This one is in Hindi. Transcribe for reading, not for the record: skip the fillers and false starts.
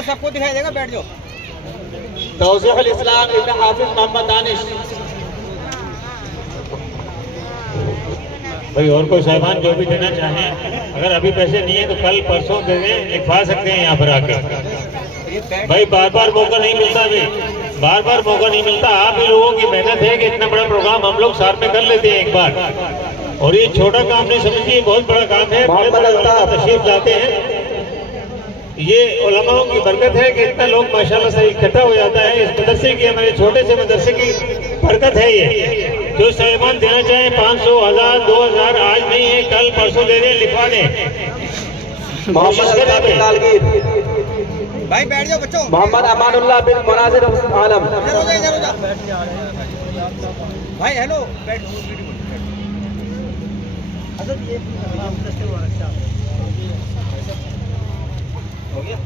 अंदर सबको दिखाई देगा, बैठ जाओ। तौसीफ़ुल इस्लाम इब्न हाफिज मोहम्मद दानिश। भाई और कोई साहिबान जो भी देना चाहें, अगर अभी पैसे नहीं है तो कल परसों दे दें, लिखवा सकते हैं यहाँ पर आकर। भाई बार बार मौका नहीं मिलता, अभी बार बार मौका नहीं मिलता। आप ही लोगों की मेहनत है कि इतना बड़ा प्रोग्राम हम लोग साथ में कर लेते हैं एक बार, और ये छोटा काम नहीं समझिए, बहुत बड़ा काम है। बड़े बड़े उलमा तशरीफ लाते हैं, ये उलमाओं की बरकत है कि इतना लोग माशाल्लाह से इकट्ठा हो जाता है। इस मदरसे की, हमारे छोटे से मदरसे की बरकत है ये। जो साहिबान देना चाहे 500, 1000, 2000 आज नहीं है, कल परसों दे दें, लिखवा दें। भाई बैठ जाओ बच्चों। मोहम्मद अमानुल्लाह बिन मुनाजिर आलम। भाई हेलो, बैठ। हो गया।